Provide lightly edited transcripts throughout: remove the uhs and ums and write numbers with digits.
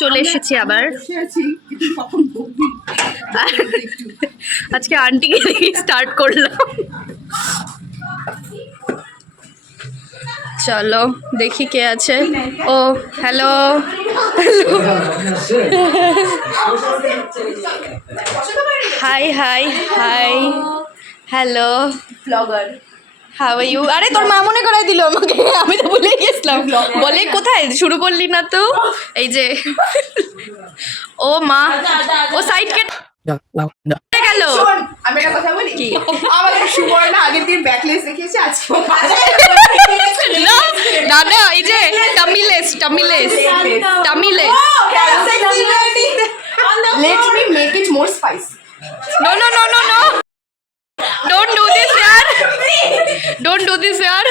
চলে এসেছি আবার। আজকে আন্টিকে স্টার্ট করলাম। চলো দেখি কে আছে। ও hello hi hi hi hello vlogger, how are you? আরে তোর মা মনে করাই দিল আমাকে, আমি তো ভুলে গেছিলাম। বলে কোথায় শুরু করলি না তো? এই যে ও মা, ও সাইড কেটে গেল। আমি একটা কথা বলি কি, আমাদের সুবর্ণা আগের দিন ব্যাকলেস দেখিয়েছে, আজকে না না, এই যে টামিলেস টামিলেস টামিলেস। Let me make it more spicy. No no no no no, don't do this yaar, don't do this yaar.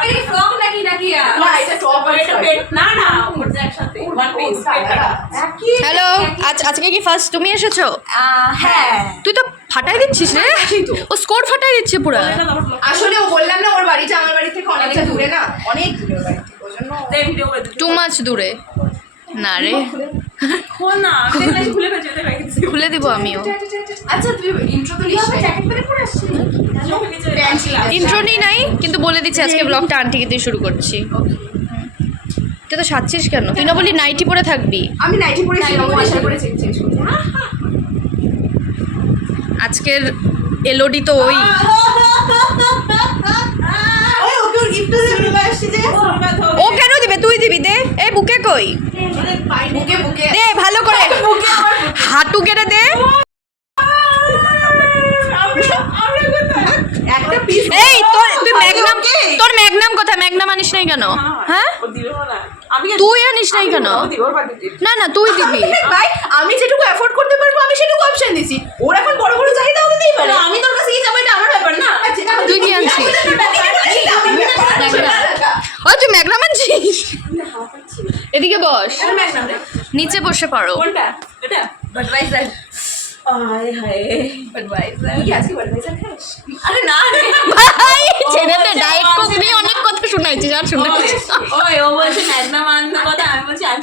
अरे फ्रॉक लगी ना किया না এটা টপ ना ना मुझे একসাথে ওয়ান পিস হ্যালো, আজকে কি ফার্স্ট তুমি এসেছো? হ্যাঁ তুই তো ফাটাই দিচ্ছিস রে, ও স্কোর ফাটাই দিচ্ছে পুরো। আসলে ও বললাম না ওর বাড়িটা আমার বাড়ি থেকে অনেকটা দূরে, না অনেক দূরে ওর বাড়ি থেকে, ওজন্য ভিডিও করে টু মাচ দূরে। না রে খোল না দেখলে খুলে ফেলতে পারছি খুলে দিব আমিও। আচ্ছা তুই ইন্ট্রো তো লিখছিস, জ্যাকেট পরে পরে আসছিস, ইন্ট্রো নেই নাই, কিন্তু বলে দিচ্ছি আজকে ব্লগটা আন্টিকে দিয়ে শুরু করছি। তুই তো সাজছিস কেন? তুই না বলি নাইটি পরে থাকবি? আমি নাইটি পরে ছিলাম, ও আশা করে চেঞ্জ করছি। আজকের এলোডি তো ওই। ওই ওকে ওর গিফট দিয়ে আসছে যে ও কেন দিবে? তুই দিবি, দে। এই বুকে কই? বুকে বুকে দে ভালো করে, হাঁটু কেটে দে। একটা পিস। এই তুই ম্যাগনাম, তোর ম্যাগনাম কোথায়? ম্যাগনাম আনিস নাই কেন? হ্যাঁ ও দিবে না আমি তুই আনিস নাই কেন? দিব ওর বাড়িতে না না তুই দিবি। ভাই আমি যেটুকু এফোর্ড করতে পারবো আমি সেটুকু অপশন দিছি, ওর এখন বড় বড় চাহিদা হতেই পারে। আমি তোর কাছে কি যাবো এটা আমার ব্যাপার না তুই কি আনছিস? ও তুই ম্যাগনাম আনছিস? এদিকে বস, নিচে বসে পড়ো। কোনটা এটা বাডওয়াইজার আয় হায় বাডওয়াইজার তুই কি আজকে বাড়িতে খাস? আরে না রে ভাই ছেড়ে দে, ডায়েট কোক নিয়ে অনেক কথা শুনাইছিস আর শুনাইছিস। ওই ও বলছে ম্যাগনাম আনতে কথা, আমি বলছি আমি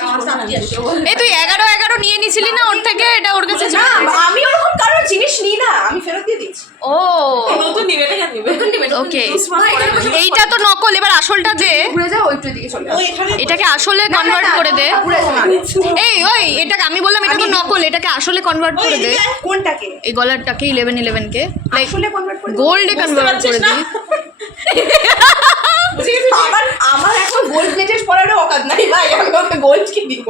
এই তুই 11 নিয়ে নিছিলি না ওর থেকে? এটা ওর কাছে না আমি ওরকম কারোর জিনিস নিই না, আমি ফেরত দিয়ে দিচ্ছি। ও নতুন নিবে এটা কেন নিবে নতুন নিবে ওকে, এইটা তো নকল, এবার আসলটা দে। ঘুরে যাও একটু দিকে চলে ও এখানে এটাকে আসলে কনভার্ট করে দে। এই ওই এটাকে আমি বললাম এটা তো নকল, এটাকে আসলে কনভার্ট করে দে। কোনটাকে এই গলারটাকে 11 কে লাইক আসলে কনভার্ট করে গোল্ডে কনভার্ট করে দে। আমার আমার এখন গোল্ড প্লেটেড পরারও অকাত নাই ভাই, আমি ওকে গোল্ড কি দিব?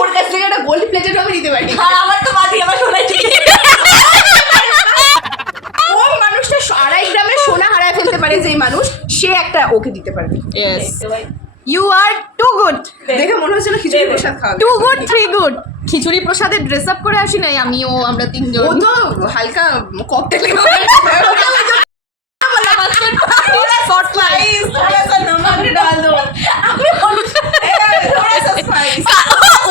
ওর কাছ থেকে একটা গোল্ড প্লেটেড আমি দিতে পারি। আর আমার তো বাদি আমার শোনাই ও মানুষটা 2.5 গ্রামের সোনা হারায় ফেলতে পারে যেই মানুষ, সে একটা ওকে দিতে পারবে। Yes, you are too good. দেখে মনে হচ্ছিল খিচুড়ি প্রসাদ খাওয়াবে। 2 গুড 3 গুড। খিচুড়ি প্রসাদে ড্রেস আপ করে আসি নাই আমিও, আমরা ও তিনজন। তো হালকা ককটেল स्पॉटलाइट थोड़ा सा नमक डाल दो थोड़ा सा स्पाइस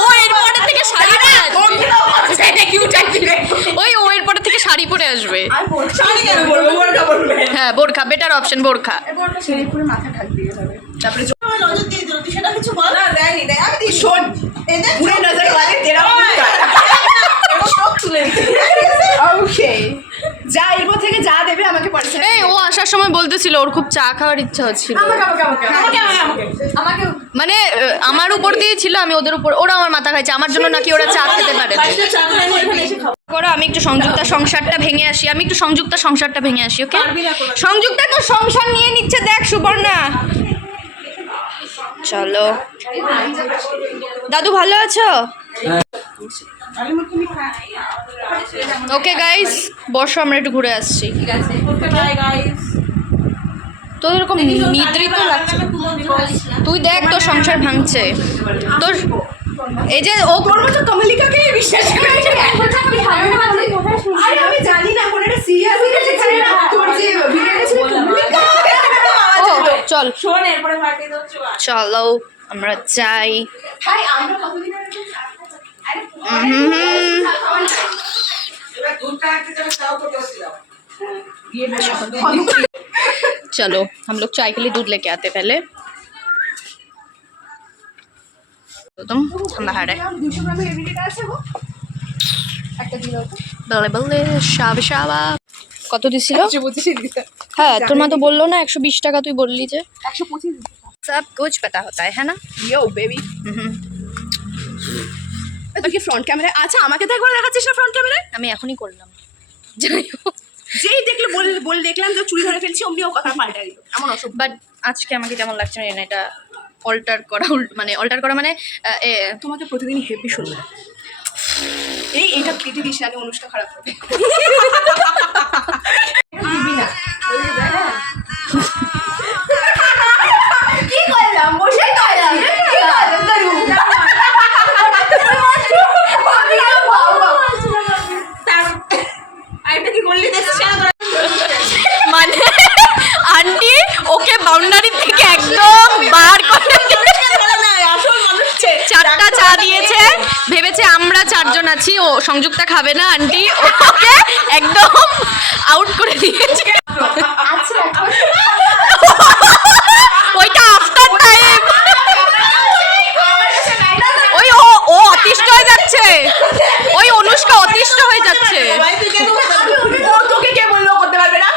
ও এরপরে থেকে শাড়ি পরে আসবে। ওই ও এরপরে থেকে শাড়ি পরে আসবে। আর শাড়ি কেন পরবো বোরকা পরবে হ্যাঁ বোরখা, বেটার অপশন বোরখা। বোরকা ছেড়ে পুরো মাথা ঢাক দিয়ে যাবে। তারপরে নজর দিয়ে দিল তুই সেটা কিছু বল না দেয়নি দেয় আমি দিই শোন এদের পুরো নজর লাগে তেরা সব তুলে দিই ওকে যা এরপর থেকে যা দেবে আমাকে পার্সেন্ট। এই ও আসার সময় বলতেছিল ওর খুব চা খাওয়ার ইচ্ছা হচ্ছিল। আমাকে মানে আমার উপর দিয়ে ছিল, আমি ওদের উপর, ওরা আমার মাথা খাইছে আমার জন্য নাকি ওরা চা খেতে পারে না। চা খাই এখানে এসে খাবো করো, আমি একটু সংযুক্তা সংসারটা ভেঙে আসি, আমি একটু সংযুক্তা সংসারটা ভেঙে আসি। ওকে পারবি না কোনো। সংযুক্তা তো সংসার নিয়ে নিচ্ছে, দেখ সুবর্ণা। চলো দাদু ভালো আছো? ওকে গাইস বসো, আমরা একটু ঘুরে আসছি। ঠিক আছে ওকে বাই গাইস তো এরকম নিদ্রিত লাগছে। তুই দেখ তোর সংসার ভাঙছে তোর, এই যে ও তোর মতো কমলিকাকে বিশ্বাস করে আরে আমি জানি না কোন একটা সিরিয়াস যেখানে তোর যে ভিডিওটা ছিল চল শোন এরপরে পাঠিয়ে দাও চলো আমরা যাই। ভাই আমরা কতদিন আগে चलो हम लोग चाय के लिए दूध लेके आते पहले। একদম ঠান্ডা হাড়ে 200 গ্রামের এভিডেটা আছে গো একটা দিলো তো বলে বলে শাবা শাবা কত দিছিল 125 দিতে হ্যাঁ তোর মা তো বললো না 120 টাকা তুই বললি যে 125 দিতে সব कुछ पता होता है ना ইয়ো বেবি তুই কি ফ্রন্ট ক্যামেরা আচ্ছা আমাকে তো একবার দেখাচ্ছিস না ফ্রন্ট ক্যামেরায় আমি এখনই করলাম যাই হোক যেই দেখলে বল দেখলাম যে চুরি ধরে ফেলছি অমনি ও কথা পাল্টা দিল এমন অসভ্য বাট আজকে আমাকে কেমন লাগছে না এটা অল্টার করা অল্টার করা মানে তোমাকে প্রতিদিন হেভি শুনবে এইটা কেটে দিস আগে অনুষ্ঠান খারাপ হবে দিবি না কি করলাম বসে করলাম কি করলাম করু আরেকটা কি করলি দেখছিস মানে আন্টি ওকে বাউন্ডারি থেকে একদম বার করে চারটা চা দিয়েছে ভেবেছে আমরা চারজন আছি ও সংযুক্তা খাবে না আন্টি ওকে একদম আউট করে দিয়েছে ওইটা আফটার টাইম ওই ও অতিষ্ঠ হয়ে যাচ্ছে ওই অনুষ্কা অতিষ্ঠ হয়ে যাচ্ছে তোকে কে বললো করতে পারবে না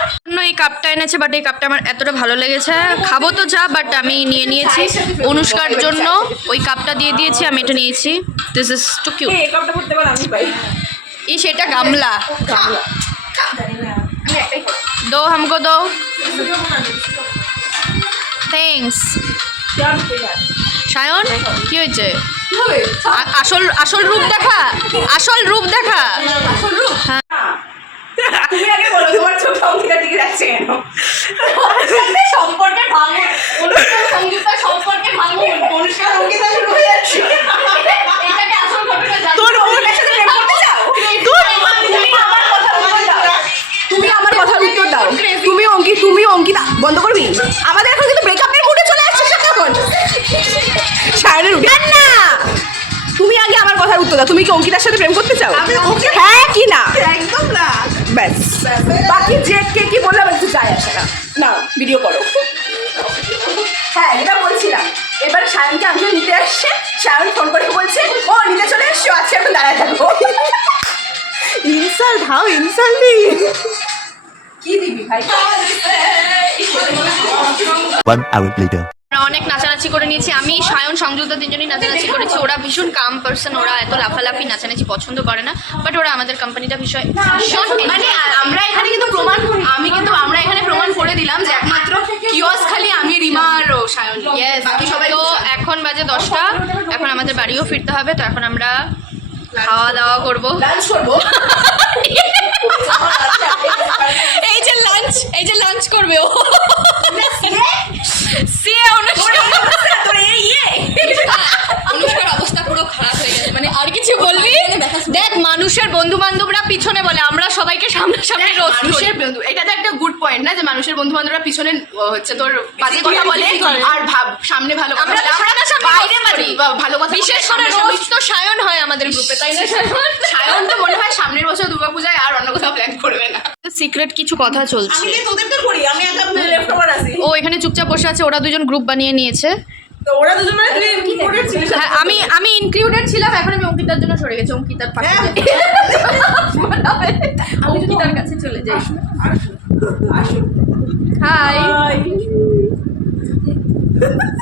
এই কাপটা এনেছে বাট এই কাপটা আমার এতটা ভালো লেগেছে খাবো তো চা বাট আমি নিয়ে নিয়েছি অনুষ্কার জন্য ওই কাপটা দিয়ে দিয়েছি আমি এটা নিয়েছি দিস ইজ টু কিউট এই কাপটা করতে পার আমি পাই ই সেটা গামলা আমি একটাই করব দো হামকো দো থ্যাঙ্কস সায়ন কি হয়েছে কি হবে আসল রূপ দেখা আসল রূপ দেখা হ্যাঁ তুমি আগে বলো তোমার চোখ অঙ্কিতা দিকে যাচ্ছে কেন সম্পর্কে ভাঙো অনুষ্ঠান সংগীতার সম্পর্কে ভাঙো অনুষ্ঠান অঙ্কিতা শুরু হয়ে যাচ্ছে এটাকে আসল ঘটনা জানো তোর ওর সাথে প্রেম করতে চাও তুমি আমার কথার উত্তর দাও তুমি অঙ্কিতা বন্ধ করবি আমাদের এখন কিন্তু ব্রেকআপের মুডে চলে আসছে এখন সায়নের উঠে না তুমি আগে আমার কথার উত্তর দাও তুমি কি অঙ্কিতার সাথে প্রেম করতে চাও হ্যাঁ কি না একদম না ব্যাস বাকি যে কে কি বললাম একটু যায় আসে না না ভিডিও করো হ্যাঁ এটা বলছিলাম এবার সায়নকে আঙ্কেল নিতে আসছে সায়ন ফোন করে বলছে ও নিতে চলে এসছো আজকে এখন দাঁড়ায় থাকবো ইনসাল্ট হাউ ইনসাল্টিং কি দিবি ভাই 1 hour later. আমরা অনেক নাচানাচি করে নিয়েছি আমি সায়ন সংযুক্ত তিনজনই নাচানাচি করেছি ওরা ভীষণ কাম পার্সন ওরা এত লাফালাফি নাচানাচি পছন্দ করে না বাট ওরা আমাদের কোম্পানিটা ভীষণ মানে আমরা এখানে কিন্তু আমরা এখানে প্রমাণ করে দিলাম যে একমাত্র কিওস খালি আমি রিমা আর সায়ন ইয়েস বাকি সবাই তো এখন বাজে 10টা এখন আমাদের বাড়িও ফিরতে হবে তো এখন আমরা খাওয়া দাওয়া করবো লাঞ্চ করবো এই যে লাঞ্চ করবে ও সে অনুষ্কার অবস্থা পুরো খারাপ হয়ে গেছে মানে আর কিছু বলবি দেখ মানুষের বন্ধু বান্ধবরা পিছনে বলে আমরা সবাইকে সামনাসামনি রোজ মানুষের বন্ধু এটা তো একটা গুড পয়েন্ট না যে মানুষের বন্ধু বান্ধবরা পিছনে হচ্ছে তোর বাজে কথা বলে আর সামনে ভালো কথা আমরা বলে। সামনাসামনি বাইরে রোজ করি। ভালো কথা বিশেষ করে রোজ তো সায়ন হয় আমাদের গ্রুপে তাই না সায়ন তো মনে হয় সামনের বছর দুর্গাপূজায় আর অন্য কোথাও প্ল্যান করবে না সিক্রেট কিছু কথা চলছে আমি কি তোদেরকে করি আমি একা লেফট ওভার আছি ও এখানে চুপচাপ বসে আছে ওরা দুজন গ্রুপ বানিয়ে নিয়েছে তো ওরা দুজন মানে তুই ইম্পোর্টেড ছিলিস হ্যাঁ আমি ইনক্লুডেড ছিলাম এখন আমি অঙ্কিতার জন্য সরে গেছি অঙ্কিতার পাশে অঙ্কিতার কাছে চলে যাই হাই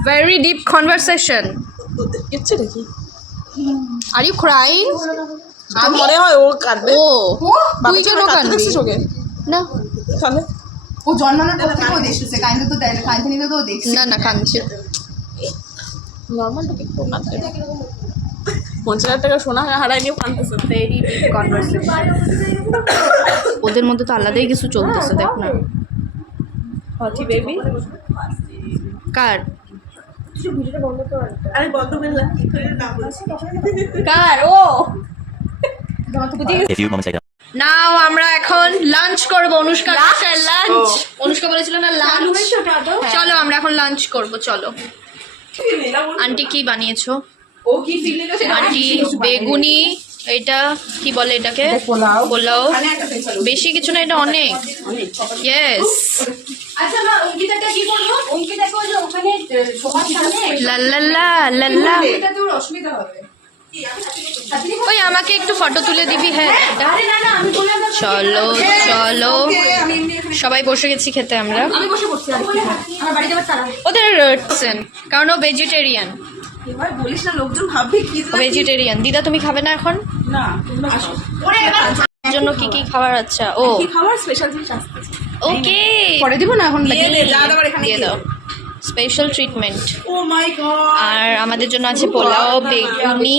ভেরি ডিপ কনভারসেশন কিচ্ছু দেখি আর ইউ ক্রাইং আর মনে হয় ও কাঁদবে ও তুই কেন কাঁদবি ওকে না তাহলে ও জন্মানোর পর থেকেও দেখতেছে কাইন্দ তো দেয় না কাইন্দ নিতে তো দেখছে না কাঁদছে নর্মাল টপিক তো কাঁদবে 50,000 টাকা সোনা হারাই নিয়ে কাঁদতেছে ভেরি ডিপ কনভারসেশন ওদের মধ্যে তো আলাদাই কিছু চলতেছে দেখ না হকি বেবি কার আরে বন্ধ করলাম কি করে না বলছি কার ও A few moments later. নাও আমরা এখন লাঞ্চ করব অনুষ্কা লাঞ্চ অনুষ্কা বলেছিল না লাঞ্চ চলো আমরা এখন লাঞ্চ করব চলো আন্টি কি বানিয়েছো ও কি ফিল নিল সেটা আন্টি বেগুনি এটা কি বলে এটাকে? পোলাও। পোলাও। ওখানে একটা special। বেশি কিছু না, এটা অনেক। ইয়েস। আচ্ছা মা, অঙ্কিতাটা কি করবো? অঙ্কিতাকে ওই যে ওখানে সবার সামনে লাল্লাল্লা লাল্লা। এটাতে ওর অসুবিধা হবে। ওই আমাকে একটু ফটো তুলে দিবি। হ্যাঁ এটা। আরে না না, আমি বললাম না। চলো চলো, আমি এমনি এখানে সবাই বসে গেছি খেতে আমরা। আমি বসে পড়ছি আর কি। আমার বাড়ি যাবার তারা। ওদের কারণ ও ভেজিটেরিয়ান। এবার বলিস না, লোকজন ভাববে কি ভেজিটেরিয়ান। দিদা তুমি খাবে না এখন? না, তোমরা আসো। ওরে এবার ওর জন্য কি কি খাবার? আচ্ছা ও কি খাবার স্পেশাল জিনিস আসছে। ওকে, পরে দিব না, এখন দিয়ে দে, যা দাও এখানে দিয়ে দাও। Special treatment. Oh my God. আর আমাদের জন্য আছে পোলাও, বেগুনি,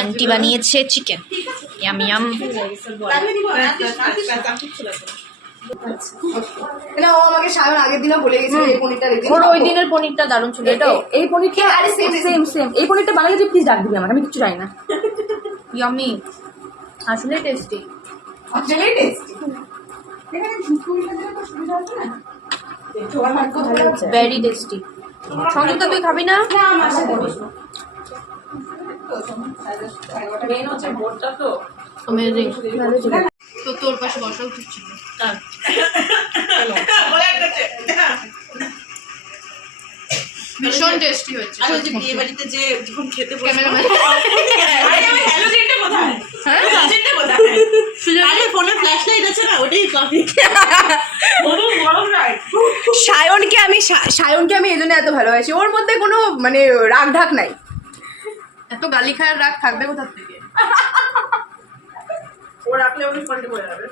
আন্টি বানিয়েছে চিকেন। Yam yam. না, ও আমাকে সায়ন আগের দিনও বলে গেছিল এই পনিরটা রেখে ওর ওই দিনের পনিরটা দারুণ ছিল। এটাও এই পনিরটা আরে সেম সেম সেম। এই পনিরটা বানালে যে প্লিজ ডাক দিবি আমাকে, আমি কিছু জানি না। ইয়ামি, আসলে টেস্টি। আসলে টেস্টি। এখানে ঝুঁকুরিটা দিলে তো সুবিধা হবে না। তোমার ভাগ্য ভালো হচ্ছে। Very tasty. সংযুক্তা তুই খাবি না? না, আমার সাথে বসো। মেন হচ্ছে বোর্ডটা তো অ্যামেজিং। তো তোর পাশে বসা উচিত ছিল। ভীষণ টেস্টি হয়েছে। আর ওই যে বিয়ে বাড়িতে যে যখন খেতে বসে ক্যামেরাম্যান। আরে আমার হ্যালোজেনটা কোথায়? হ্যালোজেনটা কোথায়? আরে ফোনে ফ্ল্যাশ লাইট আছে না, ওটাই কপি। বড় বড় রাইট। সায়নকে আমি এই জন্য এত ভালোবাসি। ওর মধ্যে কোনো মানে রাগ ঢাক নাই। এত গালি খাওয়ার রাগ থাকবে কোথা থেকে? ও রাখলে ওই ফোনটা পড়ে যাবে।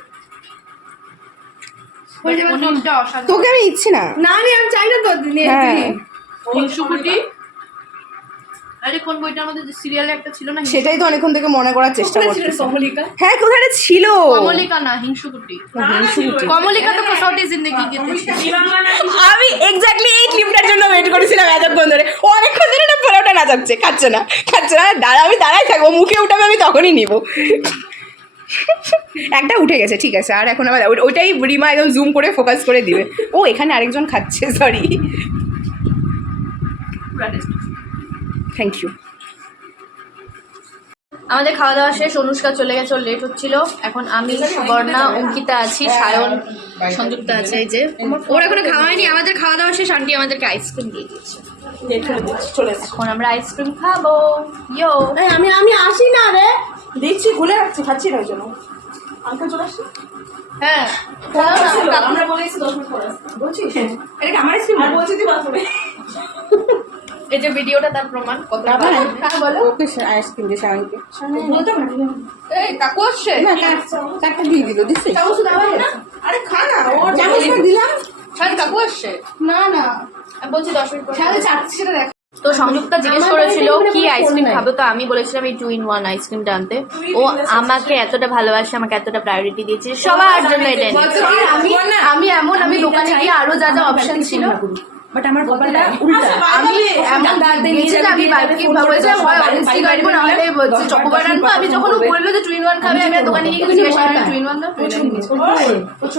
পনিরটা অসাধারণ। তোকে আমি ইচ্ছি না। না আমি চাই না তো। হিংসুকুটি। আরে কোন বইটা আমাদের সিরিয়ালে একটা ছিল না? সেটাই তো অনেকক্ষণ থেকে মনে করার চেষ্টা করছি। কমলিকা। হ্যাঁ, কোথায় ছিল? কমলিকা না, হিংসুকুটি। কমলিকা তো কসৌটি জিন্দেগি কেটেছে। আমি এক্স্যাক্টলি এই ক্লিপটার জন্য ওয়েট করেছিলাম এতক্ষণ ধরে। ও অনেকক্ষণ ধরে না পোলাওটা না যাচ্ছে, খাচ্ছে না। আমি দাঁড়াই থাকবো, মুখে উঠাবে আমি তখনই নিব। একটা উঠে গেছে, ঠিক আছে। আর এখন আবার ওইটাই রিমা একদম জুম করে ফোকাস করে দিবে। ও এখানে আরেকজন খাচ্ছে, সরি। Thank you. আমাদের খাওয়া দাওয়া শেষ, অনুষ্কা চলে গেছে, ওর লেট হচ্ছিল। এখন আমি, সুবর্ণা, অঙ্কিতা আছি, সায়ন, সংযুক্তা আছে। এই যে ওর এখনো খাওয়া হয়নি। আমাদের খাওয়া দাওয়া শেষ, আন্টি আমাদেরকে আইসক্রিম দিয়ে দিচ্ছে। এখন আমরা আইসক্রিম খাবো। ইয়ো, আমি আসি না রে, দেখছি ভুলে রাখছি, খাচ্ছি না ওই জন্য। আঙ্কেল চলে আসছি। হ্যাঁ আমরা বলেছি 10 মিনিট পরে আসতে। বলছি এটা কি আমার আইসক্রিম? আর বলছি তুই বাথরুমে। এই যে ভিডিওটা তার প্রমাণ। কত হ্যাঁ বলো। ওকে আইসক্রিম দিয়ে শাওনকে। এই কাকু আসছে? না কাকটা দিয়ে দিল, দিছে। আরে খা না, ওর চামচটা দিলাম। শায়ন কাকু আসছে? না না, আমি বলছি 10 মিনিট পরে। তাহলে চাচ্ছি সেটা দেখ। তো সংযুক্তা জিজ্ঞেস করেছিল কি আইসক্রিম খাবো, তো আমি বলেছিলাম এই 2-in-1 আইসক্রিমটা আনতে। ও আমাকে এতটা ভালোবাসে, আমাকে এতটা প্রায়োরিটি দিয়েছে, সবার জন্য এটা এনেছে। আমি দোকানে গিয়ে আরো যা যা অপশন ছিল, বাট আমার কপালটা উল্টা। আমি এমন দাঁড়াতে নিয়েছি যে আমি বাইরে কি ভাবছি, হয় অরেঞ্জ গাড়িবো না হলে চকোবার আনবো। আমি যখন ও বললো যে 2-in-1 খাবে, আমি আর দোকানে গিয়ে জিজ্ঞেস করলাম 2-in-1 দাও।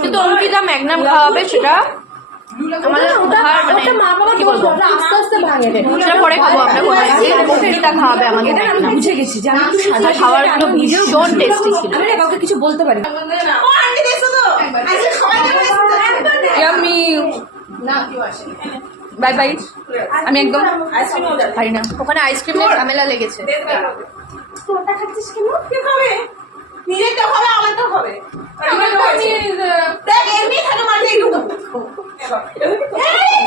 কিন্তু অঙ্কিতা ম্যাগনাম খাওয়াবে, সেটা আমাদের ওটা মা বাবা কি বলবো, আস্তে আস্তে ভাঙে দেয়। সেটা পরে খাবো আমরা। অঙ্কিতা খাওয়াবে আমাকে। আমি বুঝে গেছি যে আমি একটু সাদা খাবারগুলো ভীষণ টেস্টি ছিল। আমি না কাউকে কিছু বলতে পারি না। ও আন্টি দেখছো তো? আজকে সবাই আমি না কেউ আসে। Bye bye. আমি একদম আইসক্রিম অর্ডার। পারি না। ওখানে আইসক্রিমের ঝামেলা লেগেছে। তোরটা খাচ্ছিস কেন? কি খাবে? নিজেরটা খাবে, আমারটা খাবে। দেখ এমনি থাকে মানে এইটুকু।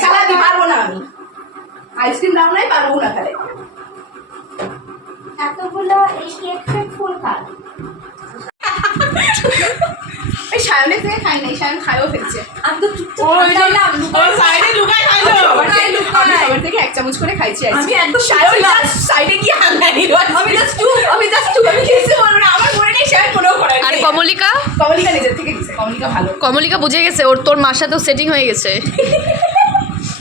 চালাতে পারবো না আমি। আইসক্রিম দাও নাই, পারবো না খালে। এতগুলো এই কেক ফেক ফুল খান। এই সায়নের থেকে খাই নাই, সায়ন খাইও ফেলছে। আমি তো ওর সাইডে লুকাই খাইলো। আমি সবার থেকে 1 চামচ করে খাইছি। আমি একদম সায়ন সাইডে গিয়ে হাঙ্গা নিল। আমি জাস্ট আমি কিছু বলবো না। আমার মনে নেই সায়ন কোনোও করার। আর কমলিকা? কমলিকা নিজের থেকে দিছে। কমলিকা ভালো। কমলিকা বুঝে গেছে ওর, তোর মার সাথেও সেটিং হয়ে গেছে।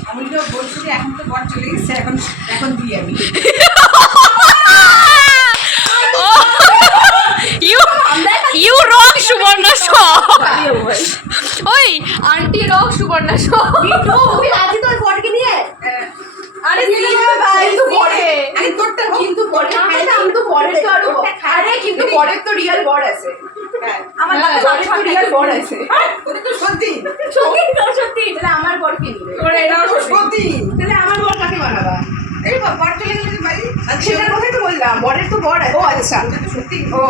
কমলিকা বলছে যে এখন তো বর চলে গেছে, এখন দিই আমি। ইউ রং সুবর্ণা শো। ওই আন্টি রং সুবর্ণা শো। তুমি রাজি তো বরকে নিয়ে? আরে দিলে ভাই, কিন্তু পরে। আরে তোরটা কিন্তু পরে। আমি তো পরে তো আরো আরে কিন্তু বরের তো রিয়েল বর আছে। আমার হ্যাঁ, বরের তো রিয়েল বর আছে। ওটা তো সত্যি সত্যি তাহলে আমার বরকে নিবে। ওটা এটাও সত্যি তাহলে আমার বর কাকে বানাবা এই বর চলে গেলে যে বাড়ি সেটার কথাই তো বললাম, বরের তো বর আছে। ও আচ্ছা সত্যি। ও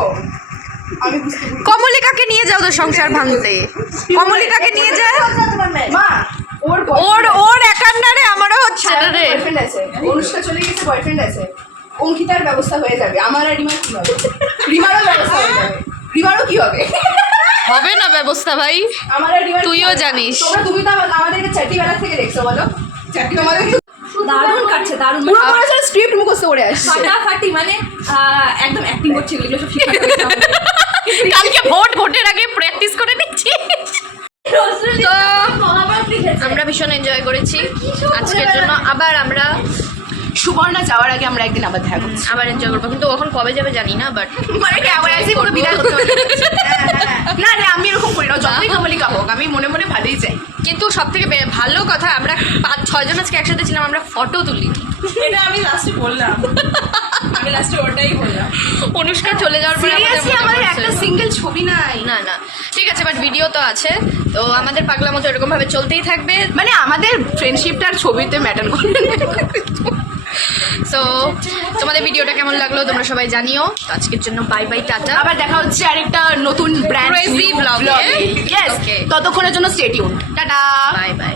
আমি বুঝতে পারি। কমলিকাকে নিয়ে যাও তো সংসার ভাঙতে, কমলিকাকে নিয়ে যায়। মা ওর ওর একান্নারে আমারও হচ্ছে না রে। বয়ফ্রেন্ড আছে, অনুষ্কা চলে গেছে, বয়ফ্রেন্ড আছে। অঙ্কিতার ব্যবস্থা হয়ে যাবে, আমার আর রিমার কি হবে? রিমারও ব্যবস্থা হয়ে যাবে। রিমারও কি হবে? হবে না ব্যবস্থা ভাই, আমার আর রিমার তুইও জানিস। তুমি তো আমাদেরকে চাটিবেলা থেকে দেখছো, বলো চাটি তোমাদের দারুণ কাটছে, দারুণ পুরো পড়াশোনা স্ক্রিপ্ট মুখস্থ করে আসছে। ফাটাফাটি, মানে একদম অ্যাক্টিং করছে, এগুলো সব শিখে কালকে ভোটের আগে প্র্যাকটিস করে নিচ্ছি। তো আমরা ভীষণ এনজয় করেছি আজকের জন্য। আবার আমরা সুবর্ণা যাওয়ার আগে আমরা একদিন আবার দেখা করছি। আবার এনজয় করবো, কিন্তু কখন কবে যাবে জানি না, বাট মানে ক্যামেরা এসে পুরো বিদায় করতে হবে। না না, আমি এরকম করি না, যতই কমলিকা হোক আমি মনে মনে ভালোই চাই। কিন্তু সব থেকে ভালো কথা, আমরা 5-6 জন আজকে একসাথে ছিলাম, আমরা ফটো তুলি। এটা আমি লাস্টে বললাম, আমি লাস্টে ওটাই বললাম। অনুষ্কা চলে যাওয়ার পরে সিরিয়াসলি আমাদের একটা সিঙ্গেল ছবি নাই। না না ঠিক আছে, বাট ভিডিও তো আছে, তো আমাদের পাগলা মতো এরকম ভাবে চলতেই থাকবে। মানে আমাদের ফ্রেন্ডশিপটার ছবিতে ম্যাটার করে। সো তোমাদের ভিডিওটা কেমন লাগলো তোমরা সবাই জানিও। তো আজকের জন্য বাই বাই, টাটা। আবার দেখা হচ্ছে আরেকটা নতুন ব্র্যান্ড Crazy vlog এ। Yes, Okay. ততক্ষণের জন্য stay tune. Tata. Bye by.